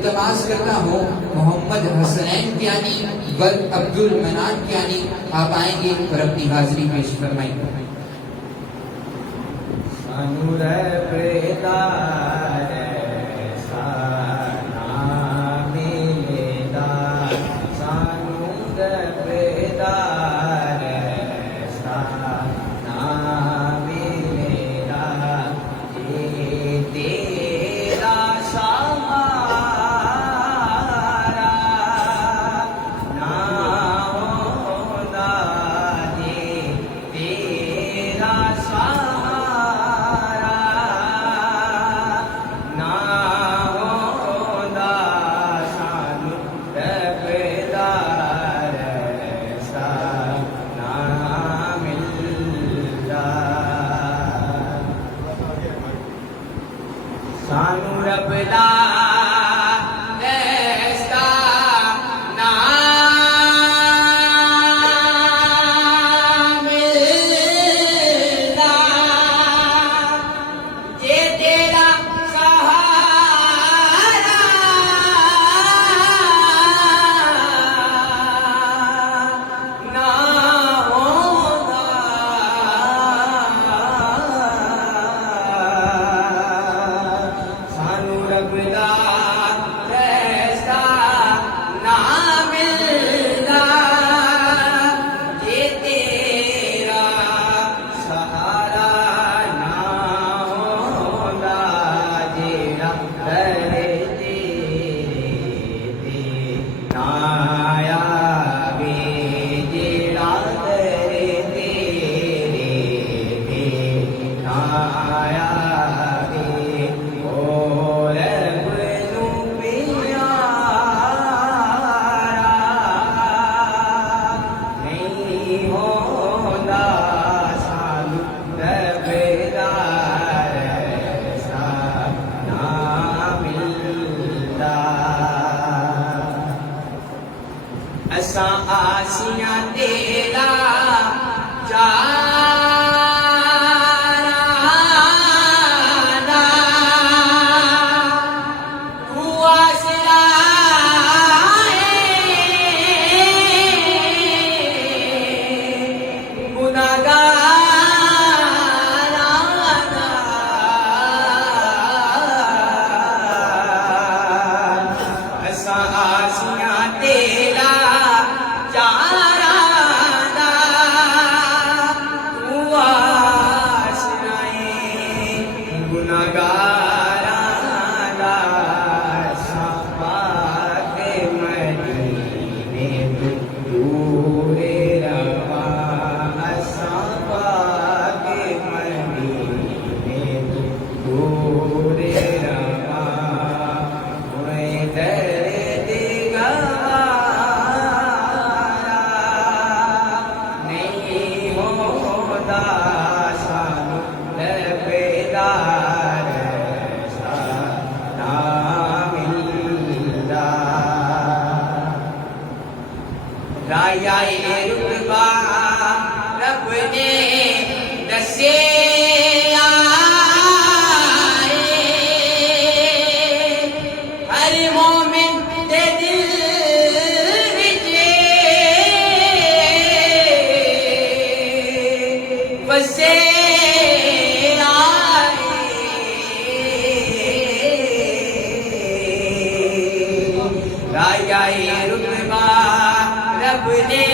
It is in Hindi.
इल्तमास करता हूँ मोहम्मद हसनैन कियानी व अब्दुल मनान कियानी आप आएंगे और अपनी हाजिरी पेश फरमाएंगे। सानू रब दा ऐसा नाम मिलदा जे तेरा सहारा ना होता ऐसा ना मिलदा जे तेरा सहारा ना होंदा जेड़ा करते ना आवे जेड़ा करते ना आवे असां आसियां तेरा चाराना तू आसरा गुनाहगाराना असां आसियां तेरा चाराना तू आसराए गुनाहगाराना साफाके मदीने दूरे रवा साफाके मदीने दूरे रवा मैं दर्द राया रुतबा रब ने दसे हर मोमिन दे दिल विच बसे राया रुतबा रब ने